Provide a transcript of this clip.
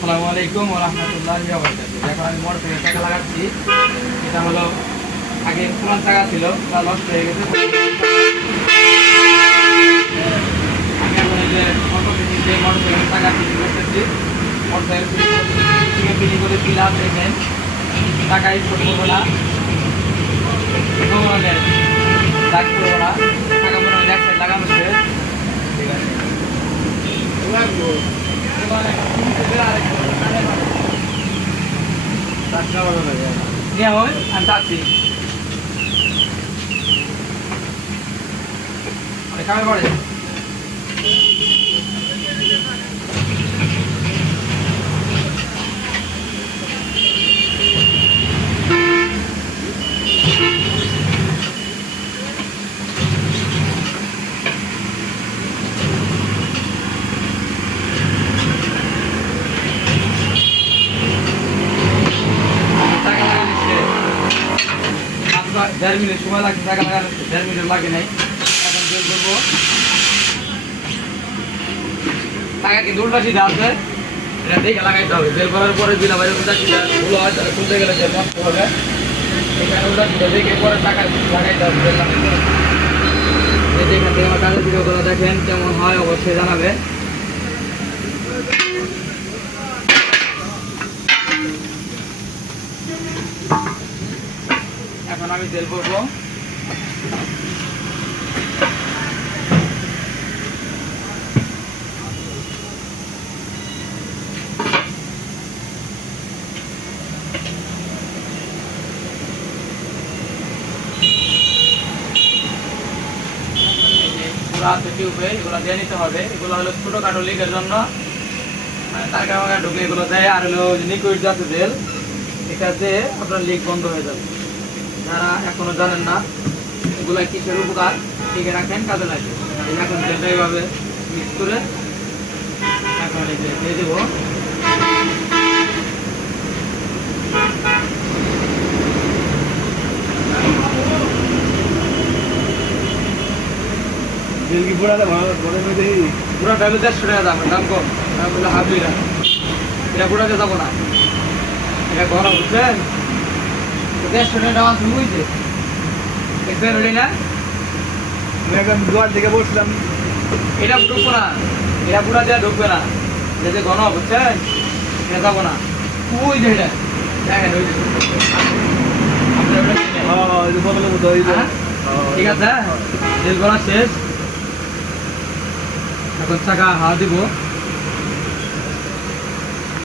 আসসালামু আলাইকুম রাহমাতুল্লাহি ওয়া আমি মোটর সাইকেল চাকা লাগাচ্ছি। এটা হলো, আগে পুরান চাকা ছিল তা নষ্ট হয়ে গেছে। আমি এখন যে অল্প কিছু যে মোটর সাইকেল চাকা ফিটিং করতেছি মোটর সাইকেল ফিটিং করে দিলাম দেখেন? টাকা স্পোর্ট করব না দৌড়ালে দাগ করব না টাকা মনে হয় এক সাইড লাগানো শেষ ঠিক আছে নিয়ে হয় আমি যাচ্ছি কামে পড়ে টাকা লাগা দিচ্ছে মাত্র দেড় মিনিট সময় লাগছে টাকা দেড় মিনিট লাগে নাই। এখন বের করব। টাকা কিন্তু উল্টা সিধা আছে? এটা দেখে লাগাইতে হবে। বের করার পরে ভুল হয়, তাহলে খুলতে গেলে নষ্ট হবে। এখানে উল্টা সিধা দেখে পরে টাকা লাগাইতে হবে, বের লাগাইতে আমার কাজের ভিডিওগুলো দেখেন, কেমন হয়, অবশ্যই জানাবে এখন আমি তেল করব দিয়ে নিতে হবে। এগুলো হলো জন্য। মানে টাকা ঢুকে এগুলো দেয়, আর হলো লিকুইড জাতীয় তেল। এটা দিয়ে আপনার লিক বন্ধ হয়ে যাবে। যারা এখনও জানেন না এগুলা কিসের উপকার? টিকে রাখেন কাজে লাগে এখন এইভাবে মিক্স করে এখন এই যে দিয়ে দেবো। ভালো মনে দেখি। পুরোটা হলো দেড়শো টাকা দাম দাম কম। দাম হলো হাফ লিটার এটা পুরোটা যাব না। এটা ঘর বুঝছেন টাকা দুয়ার বসলাম। এটা ঢুকবো না এটা ঢুকবে না। এটা যে ঘন বুঝছেন? এটা যাব না। ওই যে এটা। দেখেন। হ্যাঁ। ঠিক আছে? শেষ, এখন চাকা হাওয়া দিব।